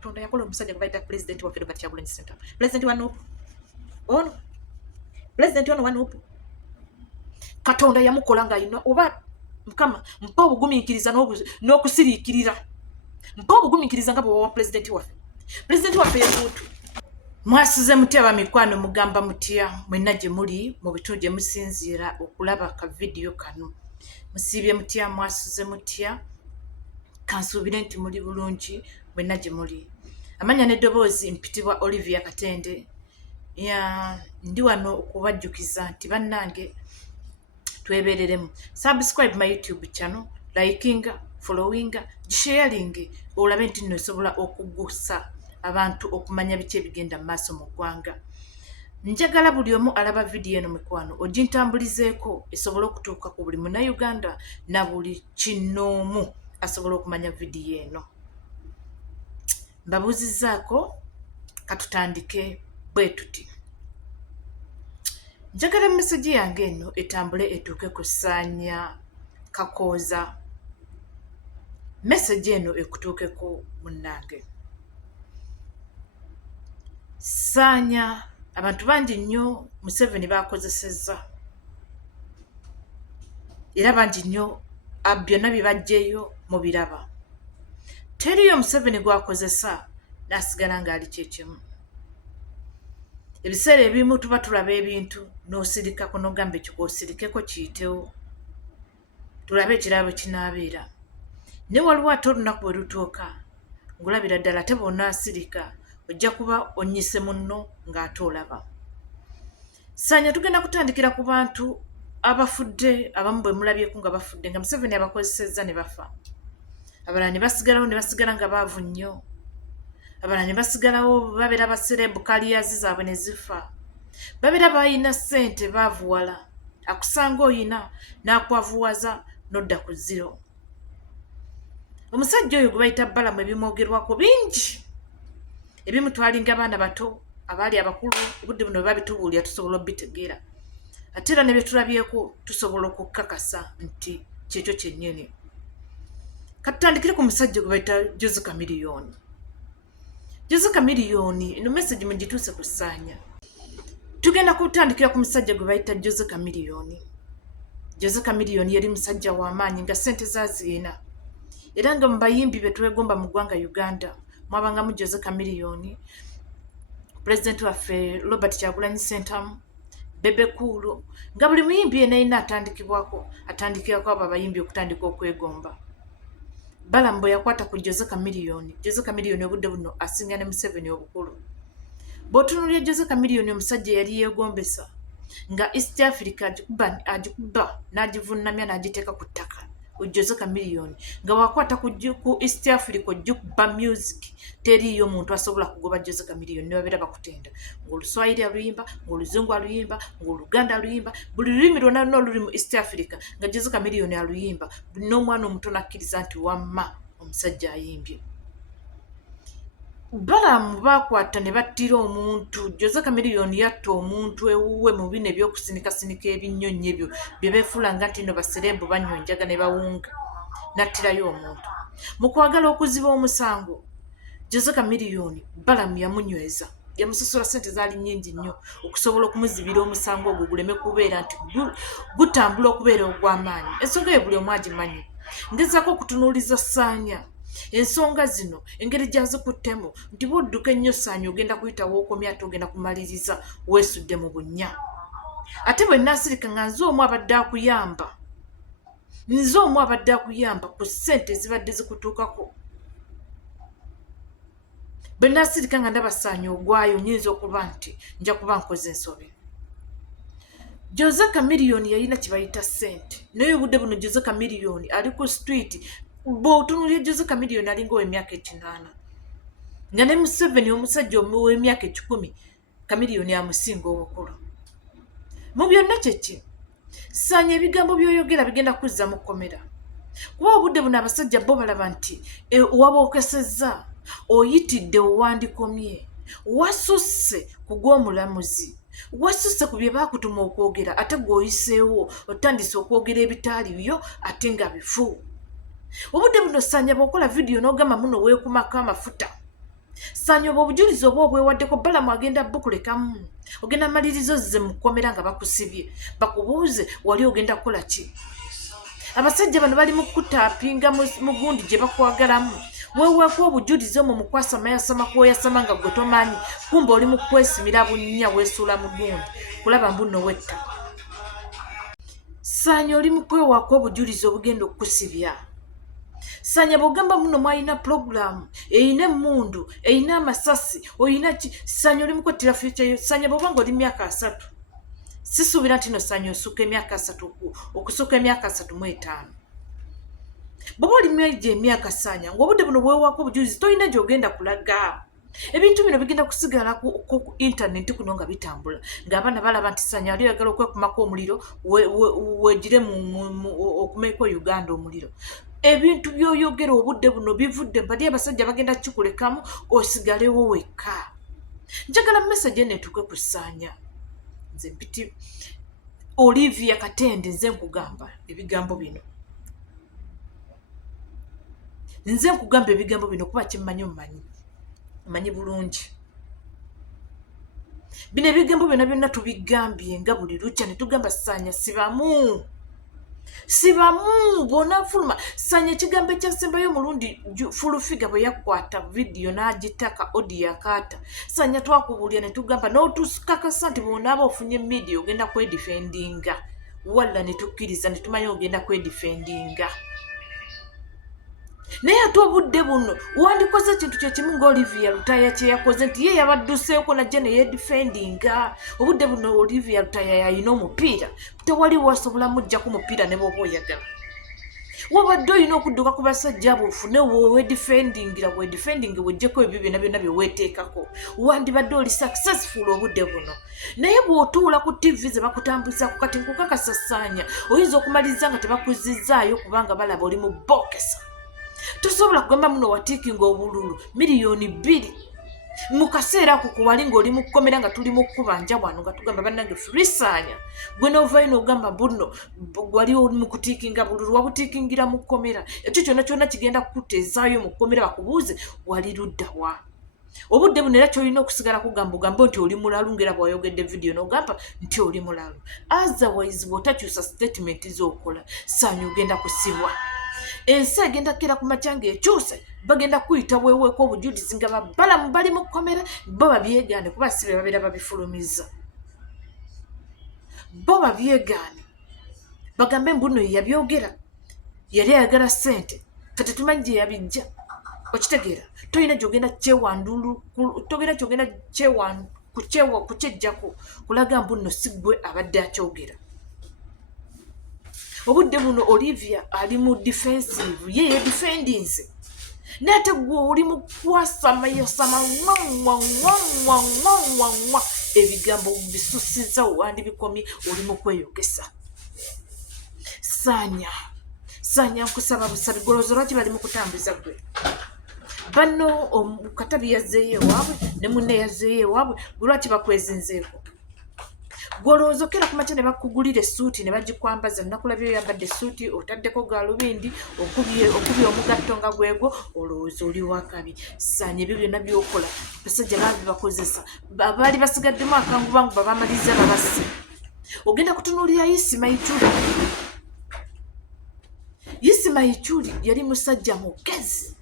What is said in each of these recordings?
Katonda yakola omusajja gwe bayita pulezidenti waffe Robert Kyagulanyi Ssentamu. Pulezidenti wa Nuupu ono, pulezidenti ono wa Nuupu, Katonda yamukola ng'ayina oba Mukama mpa obugumiikiriza n'okusiriikirira, mpa obugumiikiriza nga bwe wawa pulezidenti waffe. Pulezidenti waffe ye muntu. Mwasuze mutya bamikwano, mugamba mutya mwenna gye muli mu bitundu gye musinziira okulaba ka vidiyo kano? Musiibye mutya, mwasuze mutya? Kansuubire nti muli bulungi mwenna gye muli. Amanya n'eddoboozi mpitibwa Olivia Katende. Ndi wano okubajjukiza nti bannange twebereremu. Subscribe my YouTube channel, likinga, followinga, sharingi, olabe nti nno esobola okugusa abantu okumanya biki ebigenda mu maaso mu ggwanga. Njagala buli omu alaba vidiyo eno mikwano ogintambulizeeko esobole okutuuka ku buli Munnayuganda na buli kinnoomu asobola okumanya vidiyo eno. Mbabuuzizzaako katutandike bwe tuti. Njagala message yange eno etambule etuuke ku Ssaanya Kakooza. Message eno ekutuukeko munnange. Ssaanya abantu bangi nnyo Museveni bakozesezza, era bangi nnyo byonna bye baggyeyo mu biraba. Teriyo Museveni gwakozesa n'asigala ng'ali kyekimu. Ebiseera ebimu tuba tulaba ebintu n'osirikako n'ogamba ekyo kw'osirikeko kiyitewo, tulabe ekirabo kinaabeera. Ne waliwo ate olunaku bwe lutuuka ng'olabira ddala ate bw'onaasirika ojja kuba onnyise munno ng'ate olaba. Ssaanya tugenda kutandikira ku bantu abafudde, abamu bwe mulabyeko nga bafudde nga Museveni abakozesezza ne bafa. Abalala ne basigalawo ne basigala nga baavu nnyo. Abalala ne basigalawo babeera baserebu kaliyazi zaabwe ne zifa. Babeera balina ssente baavuwala. Akusanga oyina n'akwavuwaza n'odda ku zero. Omusajja oyo gwe bayita Balamu ebimwogerwako bingi. Ebimu twalinga abaana bato abaali abakulu obudde buno bwe babitubuulira tusobola obitegeera. Ate era ne bye tulabyeko tusobola okukakasa nti kyekyo kyennyini. Katutandikire ku musajja gwe bayita Jose Chameleone. Jose Chameleone, eno message mugituuse ku Ssaanya. Tugenda kutandikira ku musajja gwe bayita Jose Chameleone. Jose Chameleone yali musajja w'amaanyi nga ssente zazirina. Era nga mu bayimbi be twegomba mu ggwanga Uganda mwabangamu Jose Chameleone, pulezidenti waffe Robert Kyagulanyi Ssentamu, Bebe Cool, nga buli muyimbi yenna yenna atandikirako abo abayimbi okutandika okwegomba. Balamu bwe yakwata ku Jose Chameleone, Jose Chameleone obudde buno asinga ne Museveni obukulu. Bw'otunuulira Jose Chameleone omusajja yali yeegombesa nga East Africa agikuba n'agivunnamya n'agiteeka ku ttaka. Jose Chameleone nga wakwata ku East Africa ojjukuba music teriyo muntu asobola kugoba Jose Chameleone ne babeera bakutenda ng'Oluswahili aluyimba, ng'Oluzungu aluyimba, ng'Oluganda aluyimba, buli lulimi lwonna n'oluli mu East Africa nga Jose Chameleone aluyimba, buli n'omwana omuto nakkiriza nti wamma omusajja ayimbye. Balamu baakwata ne battira omuntu. Jose Chameleone yatta omuntu ewuwe mu bino eby'okusinikasinika ebinnyonnyo ebyo bye beefuula nga nti nno baserebu banywa enjaga ne bawunga. N'attirayo omuntu. Mu kwagala okuziba omusango, Jose Chameleone Balamu yamunyweza. Yamusasula ssente zaali nnyingi nnyo okusobola okumuzibira omusango ogwo guleme kubeera nti gutambula okubeera ogw'amaanyi. Ensonga eyo buli omu agimanyi. Ngezaako okutunuuliza Ssaanya ensonga zino engeri gyazikuttemu nti bw'odduka ennyo Ssaanya ogenda kuyitawo okomya ate ogenda kumaliriza weesudde mu bunnya. Ate bwe nnaasirika nga nze omu abadde akuyamba ku ssente ezibadde zikutuukako. Bwe nnaasirika nga ndaba Ssaanya ogwayo nnyinza okuba nti nja kuba nkoze ensobi. Jose Chameleone yalina kye bayita ssente, naye obudde buno Jose Chameleone ali ku street. Bw'otunuulira Jose Chameleone alinga ow'emyaka 8 nga ne Museveni omusajja ow'emyaka 10 Chameleone amusinga obukulu. Mu byonna kyeki Ssaanya ebigambo by'oyogera bigenda kuzza mu kkomera, kuba obudde buno abasajja bo balaba nti wabookesezza, oyitidde owandikomye, wasusse ku gw'omulamuzi, wasusse ku bye baakutuma okwogera ate gw'oyiseewo otandise okwogera ebitaali byo ate nga bifu. Obudde buno Ssaanya bw'okola vidiyo n'ogamba muno weekumako amafuta Saanya obujulizi oba obwewaddeko Balamu agenda bukulekamu. Ogenda malirizo ze mukomera nga bakusibye. Bakubuuze wali ogenda kukola ki? Abasajja bano bali mu kutaapinga mu gundi gye bakwagalamu. Weeweeko obujulizi omwo mu kwasama yasama kw'oyasama nga gwe tomanyi. Kumbe oli mu kwesimira bunnya weesuula mu gundi. Kulaba mbuno wetta. Saanya oli mu kwewaako obujulizi obugenda okukusibya. Saanya bw'ogamba muno mwalina pulogulaamu, eyina emmundu, eyina amasasi, oyina ki? Saanya oli mu kwettira future yo. Saanya bw'oba nga oli myaka 3. Sisuubira nti no Saanya osukka emyaka 3 okusukka emyaka 35. Bw'oba oli emyaka Saanya ng'obudde buno bwewaako obujulizi tolina gy'ogenda kulaga. Ebintu bino bigenda kusigala ku intaneti kuno nga bitambula ng'abaana balaba nti Saanya ali oyagala okwekumako omuliro weegire okumeko Uganda omuliro. Ebintu by'oyogera obudde buno bivudde bali abasajja bagenda kikulekamu osigalewo wekka. Njagala message netuuke ku Saanya. Nze mpiti Olivia Katende nze nkugamba ebigambo bino. Nze nkugamba ebigambo bino kuba kimmanyi mmanyi bulungi. Bino ebigambo byonna tubigambye nga buli lukya ne tugamba Saanya sibamu. Sibamu bw'ona fuluma. Saanya ekigambo ekyasembayo omulundi fulufiga bwe yakwata vidiyo n'agitaka audio akaata. Saanya twakubuulira ne tugamba n'otukakasa nti bw'onaaba ofunye media ogenda kwedifendinga. Walla ne tukkiriza ne tumanya ogenda kwedifendinga. Naye ate obudde buno wandikoze ekintu kyekimu ng'Olivia Lutaya kye yakoze nti ye yabadduseeko najja ne yeedifendinga. Obudde buno Olivia Lutaya yalina omupiira, tewali wasobola mujja ku mupiira ne bw'oba oyagala. Wabadde olina okudduka ku basajja abo ofune weedifendingira wejjeko ebyo byonna bye weeteekako. Wandibadde oli successful obudde buno. Naye bw'otuula ku TV ze bakutambuzaako kati nkukakasa Saanya oyinza okumaliriza nga tebakuzizaayo kubanga balaba oli mu bokesa. Tosobola kugamba muno watiikinga obululu miliyoni 2 mu kaseera ako kuwali ng'oli mu kkomera nga tuli mu kkubanja wano nga tugamba bannange free Saanya gwe n'ovaayo n'ogamba buno wali oli mu kutiikinga bululu wabutiikingira mu kkomera. Ekyo kyonna kigenda kukuteezaayo mu kkomera bakubuuze wali ludda wa. Obudde buno era kyolina okusigala kugamba ogambe nti oli mulalu ng'era bw'ayogedde vidiyo n'ogamba nti oli mulalu. Otherwise bw'otakyusa statement z'okola Saanya ogenda kusibwa. Ensi egenda kera ku makya ng'ekyuse bagenda kuyita weeweeko obujulizi nga Balamu bali mu kkomera bo babyegaane kuba si be babeera babifulumiza. Bo babyegaane bagambe mbuno ye yabyogera yali ayagala ssente kati tumanyi gye yabijja. Okitegeera tolina gy'ogenda kukyejjako kulaga mbuno si gwe abadde akyogera. Obudde buno Olivia ali mu defensive ye yedifendinze. Nate gwe oli mu kwasama ebigambo bisusiza wandi bikomye oli mu kweyogesa. Saanya nkusaba busabi golozo lwaki bali mu kutambuza gwe. Bano Katabi yazzeeyo ewaabwe ne munne yazzeeyo ewaabwe gwe lwaki bakwezinzeeko. Golowooza okera ku makya ne bakugulira essuuti ne bagikwambaza nakulabye oyambadde essuuti otaddeko gaalubindi okubye omugatto nga gwego olowooza oli wakabi. Saanya ebyo byonna byokola basajja baabi bakozesa baali basigaddemu akangubangu babamaliriza babasi. Ogenda kutunuulira Yisima Ichuli yali musajja mugezi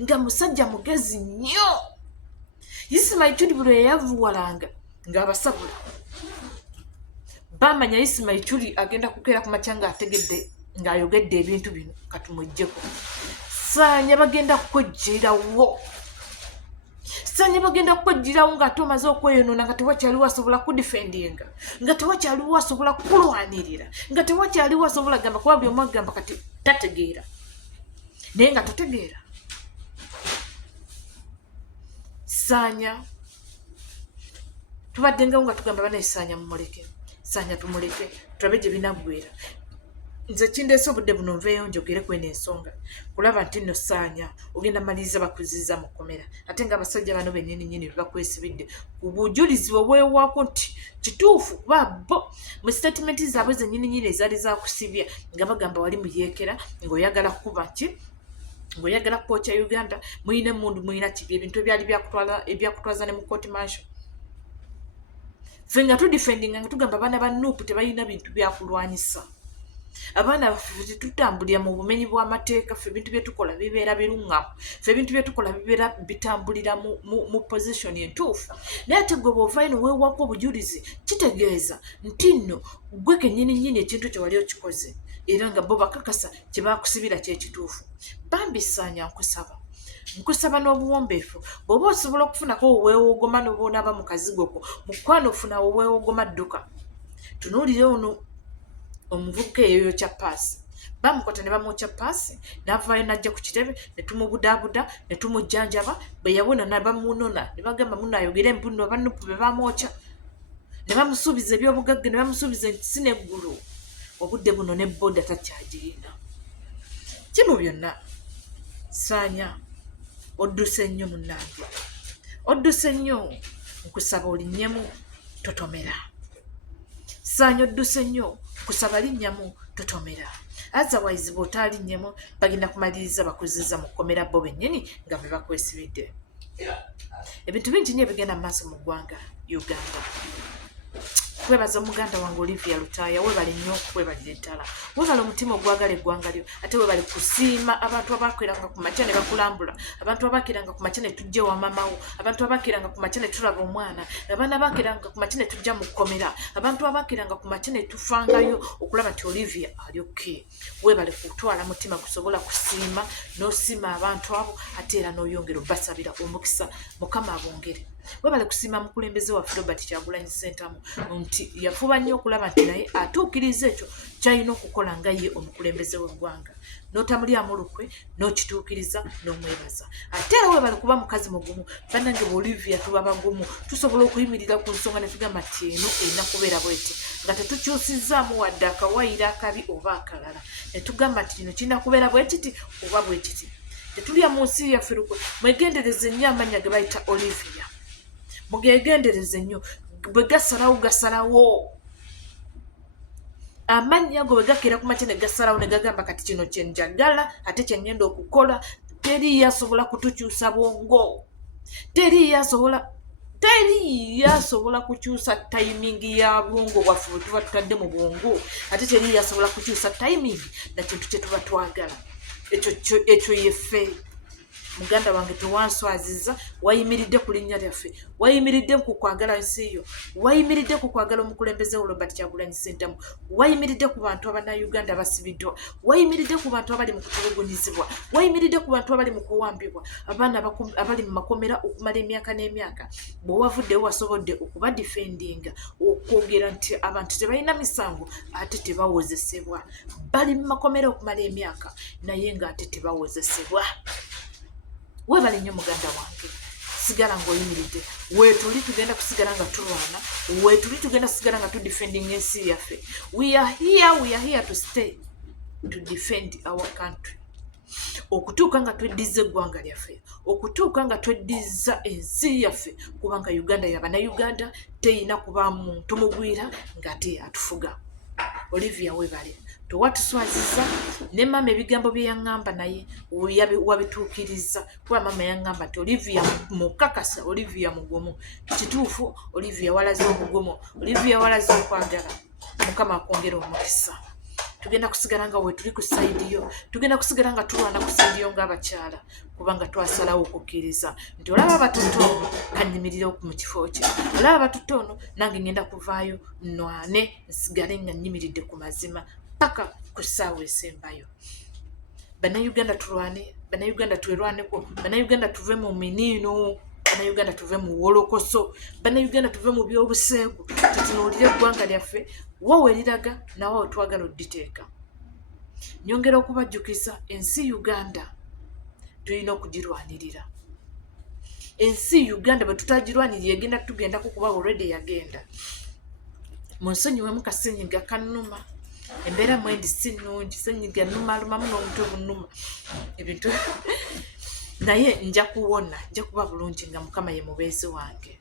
nga musajja mugezi nnyo. Yisima Ichuli buli yavuwalanga ng'abasabula bamanya Yisima Ichuli agenda kukeera ku makya ng'ategedde ng'ayogedde ebintu bino katumujjeko. Saanya bagenda kukwejjirawo. Ng'ate omaze okweyonoona nga tewakyaliwo asobola kudifendinga nga tewakyaliwo asobola kulwanirira nga tewakyaliwo asobola gamba kuba buli omu agamba kati tategeera naye nga totegeera. Saanya tubaddengawo nga tugamba banaye Saanya tumuleke tulabe gye binaggweera. Nze kindeese obudde buno nveeyo njogere kweno ensonga kulaba nti nno Saanya ogenda maliriza bakuziza mu kkomera ate nga abasajja bano bennyini bakwesibidde ku bujulizi obwewaako nti kituufu kuba bo mu statement zaabwe zennyini ezaali zakusibya nga bagamba wali muyeekera ng'oyagala kuba ki ng'oyagala kwokya Uganda muyina emmundu muyina kibi ebintu ebyakutwaza ne mu court martial. Ffe nga tudifendinga nga tugamba abaana ba Nuupu tebalina bintu byakulwanyisa. Abaana baffe tetutambulira mu bumenyi bw'amateeka, ffe ebintu bye tukola bibeera biruŋŋamu, ffe ebintu bye tukola bibeera bitambulira mu position entuufu. Naye ate gwe bw'ovaayo ne weewako obujulizi kitegeeza nti nno gwe kennyini ekintu kye wali okikoze era nga bo bakakasa kye baakusibira kyekituufu. Bambi Ssaanya nkusaba n'obuwombeefu bw'oba osobola okufunako weweewogoma n'oba onaaba mu kazigo ko mukwano ofuna weweewogoma dduka. Tunuulire ono omuvubuka eyoyokya paasi bamukwata ne bamwokya paasi n'avaayo n'ajja ku kitebe ne tumubudaabuda ne tumujjanjaba bwe yabona ne bamunona ne bagamba muno ayogere embuno abanupu be bamwokya ne bamusuubiza ebyobugagga ne bamusuubiza ensi n'eggulu. Obudde buno ne booda takyagirina. Kimu byonna Ssaanya odduse nnyo munnange, odduse nnyo, nkusaba olinnyemu totomera. Ssaanya odduse nnyo, nkusaba linnyamu totomera. Otherwise bw'otaalinnyemu bagenda kumaliriza bakuziza mu kkomera bo bennyini nga be bakwesibidde. Ebintu bingi nnyo ebigenda mu maaso mu ggwanga Uganda. Kwebaza omuganda wange Olivia Lutaaya, webale nnyo okwebalira eddala. Webale omutima ogwagala eggwanga lyo, ate webale kusiima abantu abaakiranga ku makya ne bakulambula, abantu abaakiranga ku makya ne tujja ewa mamawo, abantu abaakiranga ku makya ne tulaba omwana, abaana abaakiranga ku makya ne tujja mu kkomera, abantu abaakiranga ku makya ne tufangayo okulaba nti Olivia ali okay. Webale kutwala mutima gusobola kusiima n'osiima abantu abo ate era n'oyongera obbasabira omukisa Mukama abongere. Webale kusiima mukulembeze waffe Robert Kyagulanyi Ssentamu nti yafuba nnyo okulaba nti naye atuukiriza ekyo ky'alina okukola nga ye omukulembeze w'eggwanga. N'otamulyamu lukwe n'okituukiriza n'omwebaza. Ate era webale kuba mukazi mugumu. Bannange Olivia tuba bagumu tusobola okuyimirira ku nsonga ne tugamba nti eno erina kubeera bweti nga tetukyusizzaamu wadde akawaayiro akabi oba akalala ne tugamba nti kino kirina kubeera bwekiti oba bwekiti. Tetulya mu nsi yaffe lukwe. Mwegendereze nnyo amannya ge bayita Olivia. Mugegendereze nnyo bwe gasalawo gasalawo. Amannya ago bwe gakeera ku makya ne gasalawo ne gagamba kati kino kye njagala ate kye ngenda okukola. Teri yasobola kutukyusa bwongo. Teri yasobola kukyusa tayimingi ya bwongo bwaffe bwe tuba tutadde mu bwongo. Ate teri yasobola kukyusa tayimingi na kintu kye tuba twagala. Ekyo yeffe. Muganda wange tewanswaziza, wayimiridde ku linnya lyaffe, wayimiridde ku kwagala nsi yo, wayimiridde ku kwagala omukulembeze wo Robert Kyagulanyi Ssentamu, wayimiridde ku bantu Abannayuganda basibiddwa, wayimiridde ku bantu abali mu kutulugunyizibwa, wayimiridde ku bantu abali mu kuwambibwa, abaana abali mu makomera okumala emyaka n'emyaka. Bwe wavuddewo wasobodde okubadifendinga okwogera nti abantu tebalina misango ate tebawozesebwa. Bali mu makomera okumala emyaka naye ng'ate tebawozesebwa. Webale nnyo muganda wange, sigala ng'oyimiridde. Weetuli tugenda kusigala nga tulwana, weetuli tugenda kusigala nga tudifending ensi yaffe. We are here to stay to defend our country. Okutuuka nga tweddiza eggwanga lyaffe, okutuuka nga tweddiza ensi yaffe, kubanga Uganda y'Abannayuganda, teyina kuba muntu mugwira ng'ate atufuga. Olivia webale. Towatuswaziza ne mama ebigambo bye yaŋŋamba naye wabituukiriza. Kuba mama yaŋŋamba nti Olivia mukakasa, Olivia mugumu. Kituufu Olivia walaze obugumu, Olivia walaze okwagala. Mukama akwongera omukisa. Tugenda kusigala nga we tuli ku sayidi yo, tugenda kusigala nga tulwana ku sayidi yo ng'abakyala kubanga twasalawo okukkiriza nti olaba abatotono kanyimirire mu kifo kye, olaba abatotono nange ngenda kuvaayo nnwane nsigale nga nnimiridde ku mazima paka ku ssaawa esembayo. Bannayuganda tulwane, Bannayuganda twerwaneko, Bannayuganda tuve mu miniino, Bannayuganda tuve mu wolokoso, Bannayuganda tuve mu byobuseegu, tutunuulire eggwanga lyaffe wawe eriraga nawe twagala odditeeka. Nyongera okubajjukiza ensi Uganda tulina okugirwanirira. Ensi Uganda bwe tutagirwanirira egenda tugendako kuba already yagenda. Munsonyiwemu kasenyiga kannuma. Embeera mwendi si nnungi, senyiga nnuma alumamu n'omutwe gunnuma. Ebintu naye nja kuwona, nja kuba bulungi nga Mukama ye mubeezi wange.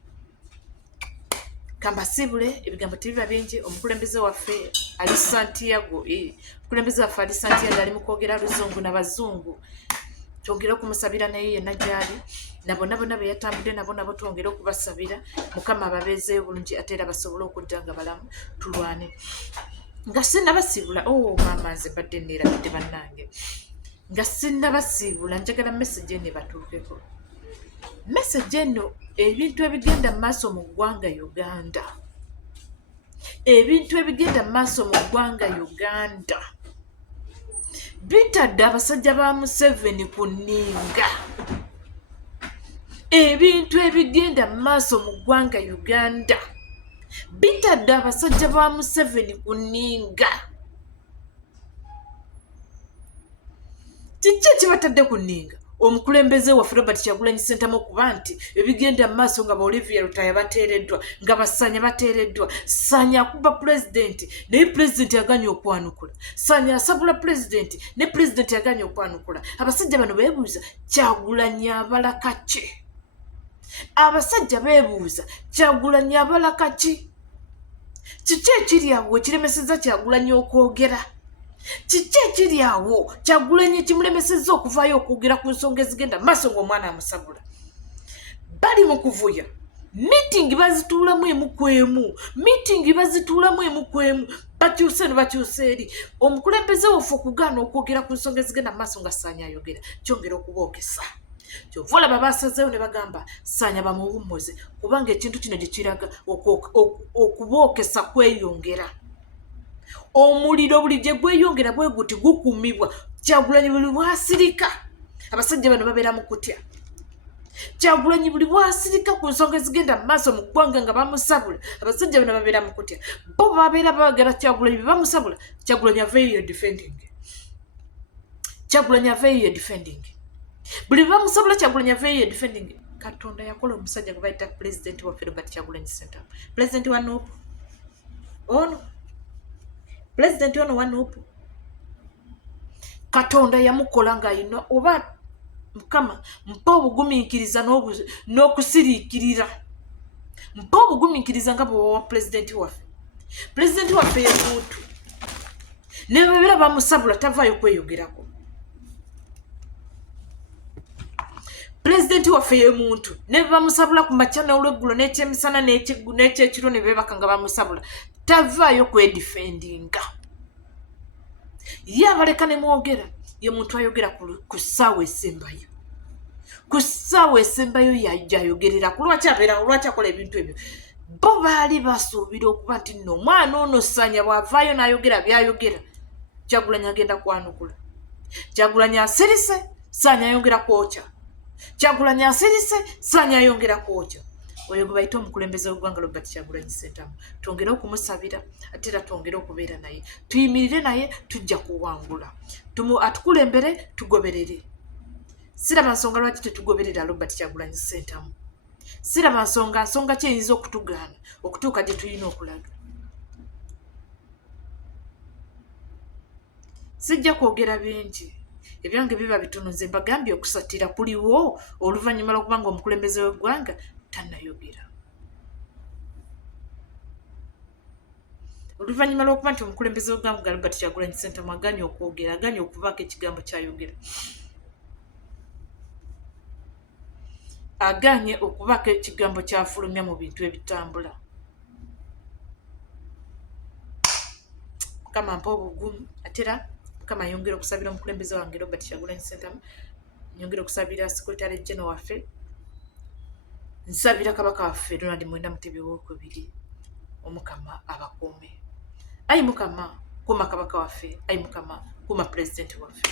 Kambasibule ebigambo tebiba bingi. Omukulembeze waffe ali Santiago, omukulembeze waffe ali Santiago ali mu kwogera Luzungu n'Abazungu. twongere okumusabira naye yenna gyali nabona bonna be yatambudde nabo twongere okubasabira mukama ababeezeeyo bulungi ate era basobole okujja nga balamu tulwane nga sinnabasiibula maama nze mbadde neerabidde bannange nga sinnabasiibula njagala message eno ebatuukeko message eno ebintu ebigenda mu maaso mu ggwanga Uganda ebintu ebigenda mu maaso mu ggwanga Uganda bitadde abasajja ba Museveni ku nninga ebintu ebigenda mu maaso mu ggwanga Uganda bitadde abasajja ba Museveni ku nninga kiki ekibatadde ku nninga omukulembeze waffe Robert Kyagulanyi Ssentamu okuba nti ebigenda mu maaso nga ba Olivia Lutaya bateereddwa nga Basanya bateereddwa Sanya akuba pulezidenti naye pulezidenti yaganye okwanukula Sanya asabula pulezidenti ne pulezidenti yaganye okwanukula abasajja bano beebuuza Kyagulanyi abalaka ki abasajja beebuuza Kyagulanyi abalaka ki kiki ekiri awo ekiremesezza Kyagulanyi okwogera kiki ekiri awo Kyagulanyi ekimulemesezza okuvaayo okwogera ku nsonga ezigenda maaso ng'omwana amusabula bali mu kuvuya miitingi bazituulamu emu ku emu bakyuse ne bakyusa eri omukulembeze waffe okugaana okwogera ku nsonga ezigenda mu maaso nga Sanya ayogera kyongera okubookesa kyova olaba basazeewo ne bagamba Sanya bamuwummuze kubanga ekintu kino gye kiraga okubookesa kweyongera omuliro buli gye gweyongera bwe guti gukuumibwa Kyagulanyi buli bwasirika abasajja bano babeera mu kutya Kyagulanyi buli bwasirika ku nsonga ezigenda mu maaso mu ggwanga nga bamusabula abasajja bano babeera mu kutya bo babeera baagala Kyagulanyi be bamusabula Kyagulanyi aveeyo defending buli bamusabula Kyagulanyi aveeyo defending Katonda yakola omusajja gwe bayita pulezidenti waffe Robert Kyagulanyi Ssentamu pulezidenti wa Nuupu pulezidenti ono wa Nuupu Katonda yamukola ng'ayina oba Mukama mpa obugumiikiriza n'okusiriikirira mpa obugumiikiriza nga bwe wawa pulezidenti waffe ye muntu ne babeera bamusabula tavaayo kweyogerako pulezidenti waffe ye muntu ne bamusabula ku makya n'olweggulo n'ekyemisana n'ekyekiro ne beebaka nga bamusabula tavaayo kwedifendinga ye abaleka ne mwogera ye muntu ayogera ku ssaawa esembayo yayogerera ku lwaki akola ebintu ebyo bo baali basuubira okuba nti nno omwana ono Sanya bw'avaayo n'ayogera byayogera Kyagulanyi agenda kwanukula Kyagulanyi asirise Sanya ayongera kwokya Kyagulanyi asirise Sanya ayongera kwokya oyo gwe bayita omukulembeze w'eggwanga Robert Kyagulanyi Ssentamu twongere okumusabira ate era twongere okubeera naye tuyimirire naye tujja kuwangula atukulembere tugoberere siraba nsonga lwaki tetugoberera Robert Kyagulanyi Ssentamu siraba nsonga ki eyinza okutugaana okutuuka gye tulina okulaga sijja kwogera bingi ebyange biba bitono nze mbagambye okusatira kuliwo oluvannyuma lw'okuba nga omukulembeze w'eggwanga tannayogera oluvannyuma lw'okuba nti omukulembeze w'eggwanga Robert Kyagulanyi Ssentamu aganye okwogera aganye okuvaako ekigambo kyayogera aganye okubaako ekigambo kyafulumya mu bintu ebitambula Mukama mpa obugumu ate era Mukama yongera okusabira omukulembeze wange Robert Kyagulanyi Ssentamu yongera okusabira Secretary General waffe nsabira kabaka waffe Ronald Mwenda Mutebi ow'okubiri omukama abakuume ayi Mukama kuuma kabaka waffe ayi Mukama kuuma pulezidenti waffe